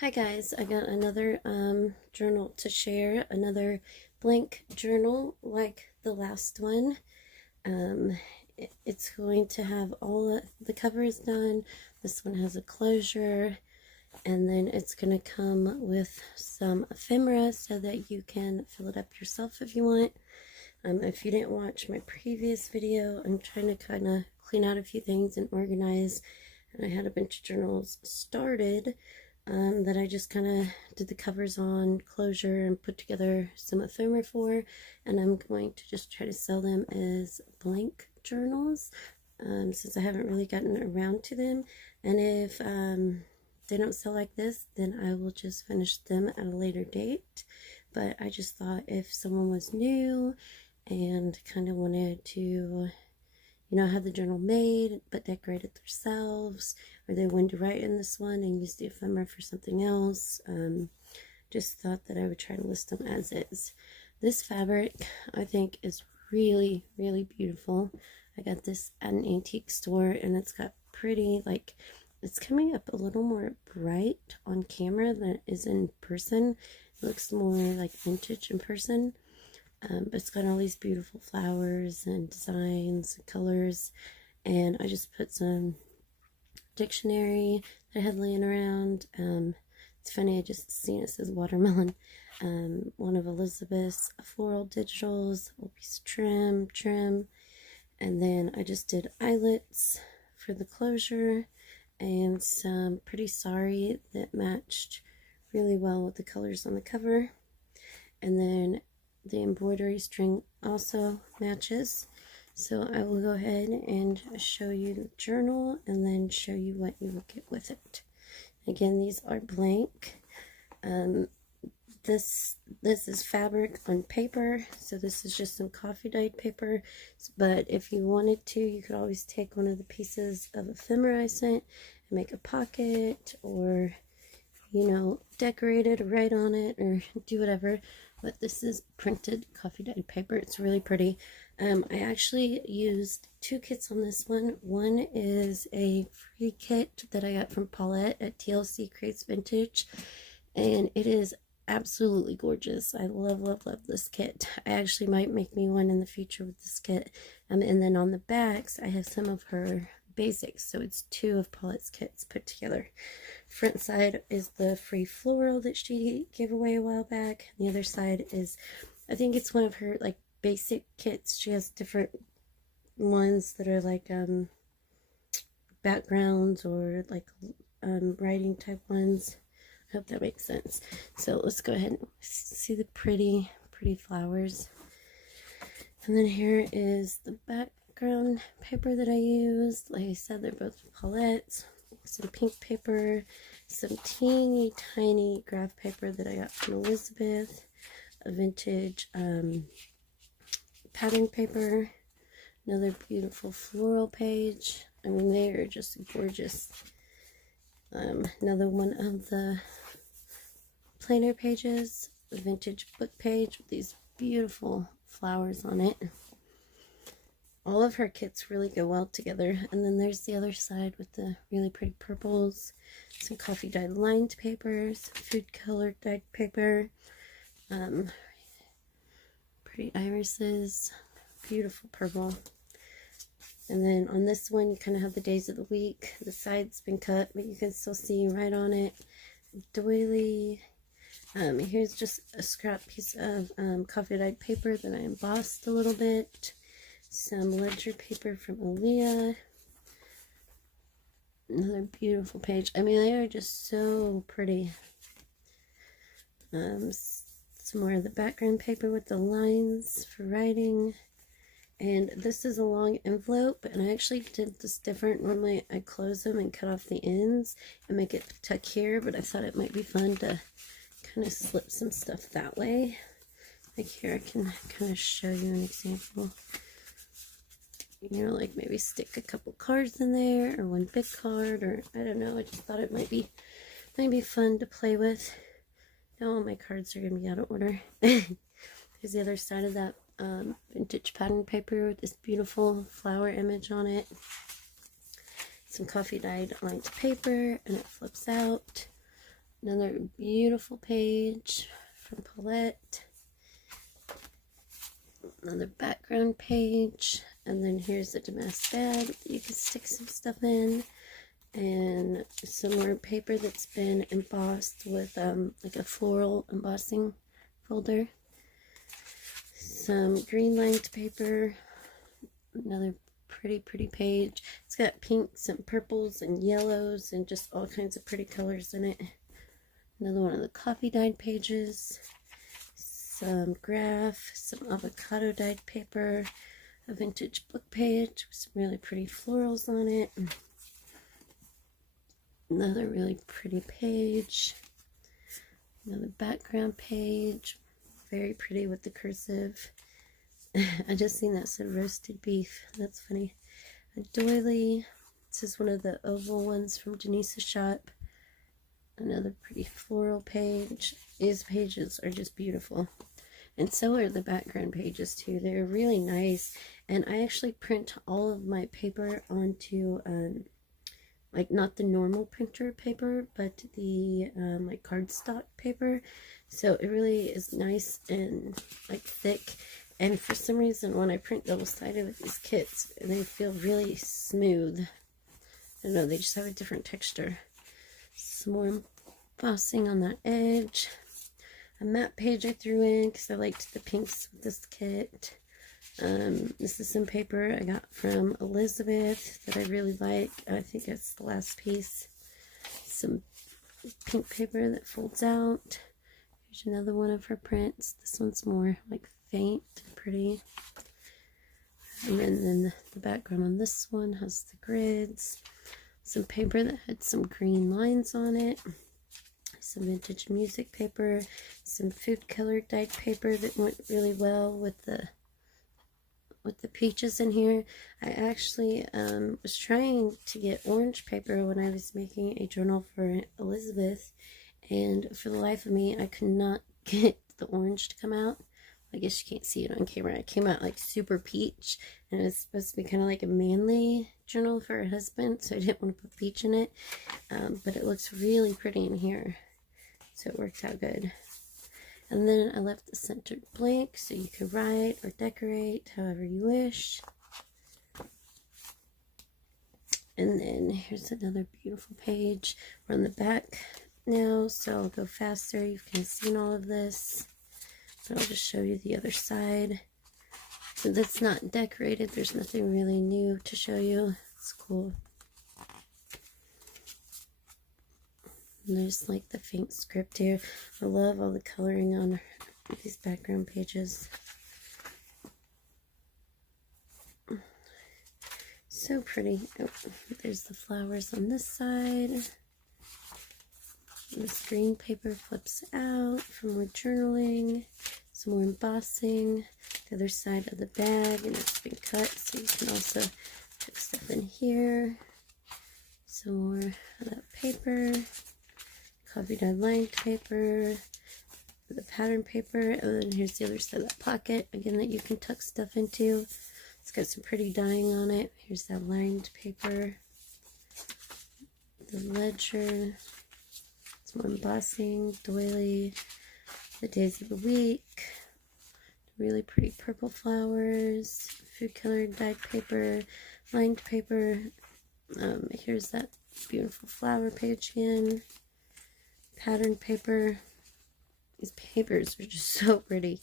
Hi guys, I got another journal to share, another blank journal like the last one. It's going to have all the covers done. This one has a closure, and then it's going to come with some ephemera so that you can fill it up yourself if you want. If you didn't watch my previous video, I'm trying to kind of clean out a few things and organize, and I had a bunch of journals started that I just kind of did the covers on, closure, and put together some ephemera for, and I'm going to just try to sell them as blank journals since I haven't really gotten around to them. And if they don't sell like this, then I will just finish them at a later date. But I just thought if someone was new and kind of wanted to have the journal made but decorate it themselves, or they wanted to write in this one and use the ephemera for something else, just thought that I would try to list them as is. This fabric I think is really, really beautiful. I got this at an antique store, and it's got pretty, like, it's coming up a little more bright on camera than it is in person. It looks more like vintage in person. But it's got all these beautiful flowers and designs and colors, and I just put some dictionary that I had laying around. It's funny, I just seen it says watermelon. One of Elizabeth's floral digitals, a piece of trim, and then I just did eyelets for the closure and some pretty sari that matched really well with the colors on the cover, and then the embroidery string also matches. So I will go ahead and show you the journal and then show you what you will get with it. Again, these are blank. This is fabric on paper, so this is just some coffee dyed paper. But if you wanted to, you could always take one of the pieces of ephemera I sent and make a pocket, or decorate it or write on it or do whatever. But this is printed coffee dyed paper. It's really pretty. I actually used two kits on this one. One is a free kit that I got from Paulette at TLC Creates Vintage, and it is absolutely gorgeous. I love this kit. I actually might make me one in the future with this kit. And then on the backs I have some of her basics, so it's two of Paulette's kits put together. Front side is the free floral that she gave away a while back. The other side is, I think it's one of her like basic kits. She has different ones that are like backgrounds or like writing type ones. I hope that makes sense. So let's go ahead and see the pretty flowers. And then here is the background paper that I used. Like I said, they're both Paulette's. Some pink paper, some teeny tiny graph paper that I got from Elizabeth, a vintage pattern paper, another beautiful floral page. I mean, they are just gorgeous. Another one of the planner pages, a vintage book page with these beautiful flowers on it. All of her kits really go well together. And then there's the other side with the really pretty purples, some coffee dyed lined papers, food colored dyed paper, pretty irises, beautiful purple. And then on this one, you kind of have the days of the week. The side's been cut, but you can still see right on it doily. Here's just a scrap piece of coffee dyed paper that I embossed a little bit. Some ledger paper from Aaliyah. Another beautiful page. I mean, they are just so pretty. Some more of the background paper with the lines for writing. And this is a long envelope, and I actually did this different. Normally I close them and cut off the ends and make it tuck here, but I thought it might be fun to kind of slip some stuff that way. Like here, I can kind of show you an example. Like maybe stick a couple cards in there, or one big card, or I don't know. I just thought it might be fun to play with. Now all my cards are gonna be out of order. Here's the other side of that vintage pattern paper with this beautiful flower image on it. Some coffee dyed lined paper, and it flips out. Another beautiful page from Paulette. Another background page. And then here's a damask bag that you can stick some stuff in. And some more paper that's been embossed with like a floral embossing folder. Some green lined paper. Another pretty page. It's got pinks and purples and yellows and just all kinds of pretty colors in it. Another one of the coffee dyed pages. Some graph, some avocado dyed paper, a vintage book page with some really pretty florals on it. Another really pretty page. Another background page. Very pretty with the cursive. I just seen that said roasted beef. That's funny. A doily. This is one of the oval ones from Denise's shop. Another pretty floral page. These pages are just beautiful. And so are the background pages too. They're really nice. And I actually print all of my paper onto, like not the normal printer paper, but the like cardstock paper. So it really is nice and like thick. And for some reason, when I print double-sided with these kits, they feel really smooth. I don't know, they just have a different texture. Some more embossing on that edge. A matte page I threw in because I liked the pinks with this kit. This is some paper I got from Elizabeth that I really like. I think it's the last piece. Some pink paper that folds out. Here's another one of her prints. This one's more like faint and pretty. And then the background on this one has the grids. Some paper that had some green lines on it. Some vintage music paper. Some food color dyed paper that went really well with the peaches in here. I actually was trying to get orange paper when I was making a journal for Elizabeth, and for the life of me I could not get the orange to come out. I guess you can't see it on camera. It came out like super peach, and it was supposed to be kind of like a manly journal for her husband, so I didn't want to put peach in it, but it looks really pretty in here, so it worked out good. And then I left the center blank so you could write or decorate however you wish. And then here's another beautiful page. We're on the back now, so I'll go faster. You've kind of seen all of this, but I'll just show you the other side. So that's not decorated. There's nothing really new to show you. It's cool. And there's like the faint script here. I love all the coloring on these background pages. So pretty. Oh, there's the flowers on this side. This green paper flips out for more journaling. Some more embossing. The other side of the bag, and it's been cut, so you can also put stuff in here. Some more of that paper. Coffee dyed lined paper, the pattern paper, and then here's the other side of that pocket, again, that you can tuck stuff into. It's got some pretty dyeing on it. Here's that lined paper, the ledger, some more embossing, doily, the days of the week, really pretty purple flowers, food colored dyed paper, lined paper. Here's that beautiful flower page again. Pattern paper. These papers are just so pretty.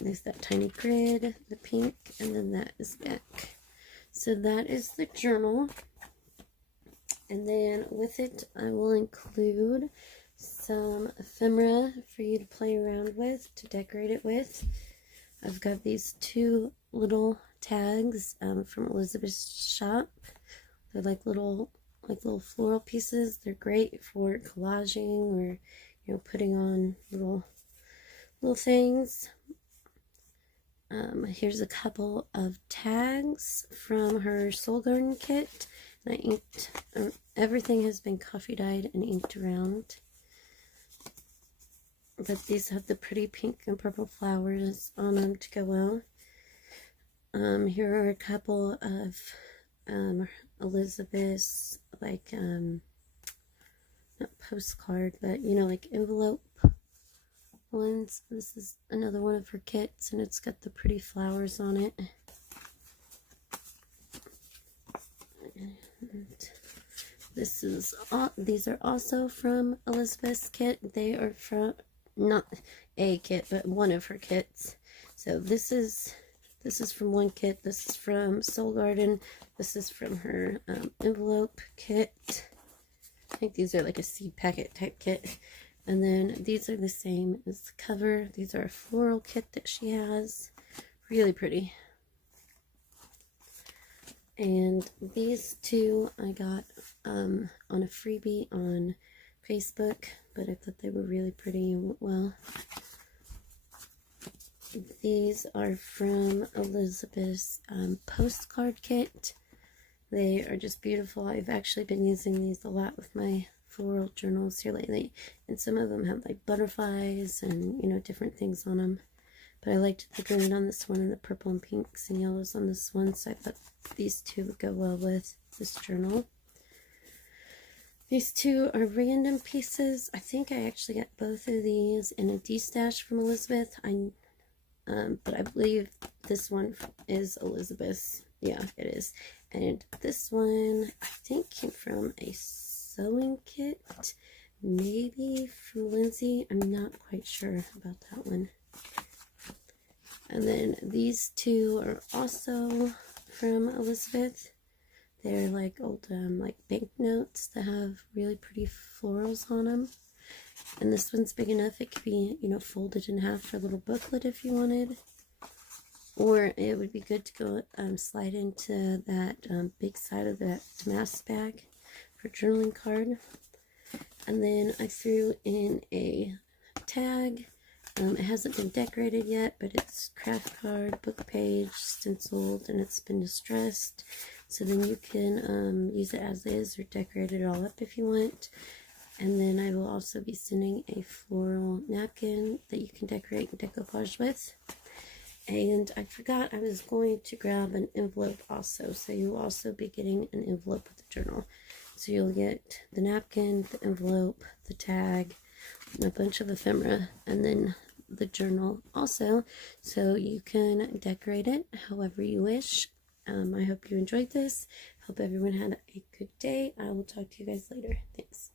There's that tiny grid, the pink, and then that is back. So that is the journal. And then with it, I will include some ephemera for you to play around with, to decorate it with. I've got these two little tags from Elizabeth's shop. They're like little floral pieces. They're great for collaging or, you know, putting on little things. Here's a couple of tags from her Soul Garden kit. And I inked, everything has been coffee dyed and inked around. But these have the pretty pink and purple flowers on them to go well. Here are a couple of Elizabeth's, like, not postcard, but you know, like envelope ones. This is another one of her kits, and it's got the pretty flowers on it. And this is these are also from Elizabeth's kit. They are from, not a kit, but one of her kits. So this is from one kit. This is from Soul Garden. This is from her envelope kit. I think these are like a seed packet type kit. And then these are the same as the cover. These are a floral kit that she has. Really pretty. And these two I got on a freebie on Facebook, but I thought they were really pretty and went well. These are from Elizabeth's postcard kit. They are just beautiful. I've actually been using these a lot with my floral journals here lately, and some of them have like butterflies and, you know, different things on them. But I liked the green on this one and the purple and pinks and yellows on this one, so I thought these two would go well with this journal. These two are random pieces. I think I actually got both of these in a D-stash from Elizabeth. But I believe this one is Elizabeth's. Yeah, it is. And this one, I think, came from a sewing kit. Maybe from Lindsay. I'm not quite sure about that one. And then these two are also from Elizabeth. They're like old like banknotes that have really pretty florals on them. And this one's big enough it could be, you know, folded in half for a little booklet if you wanted. Or it would be good to go slide into that big side of that Damask bag for journaling card. And then I threw in a tag. It hasn't been decorated yet, but it's craft card, book page, stenciled, and it's been distressed. So then you can use it as is or decorate it all up if you want. And then I will also be sending a floral napkin that you can decorate and decoupage with. And I forgot I was going to grab an envelope also. So you'll also be getting an envelope with the journal. So you'll get the napkin, the envelope, the tag, and a bunch of ephemera, and then the journal also, so you can decorate it however you wish. I hope you enjoyed this. Hope everyone had a good day. I will talk to you guys later. Thanks.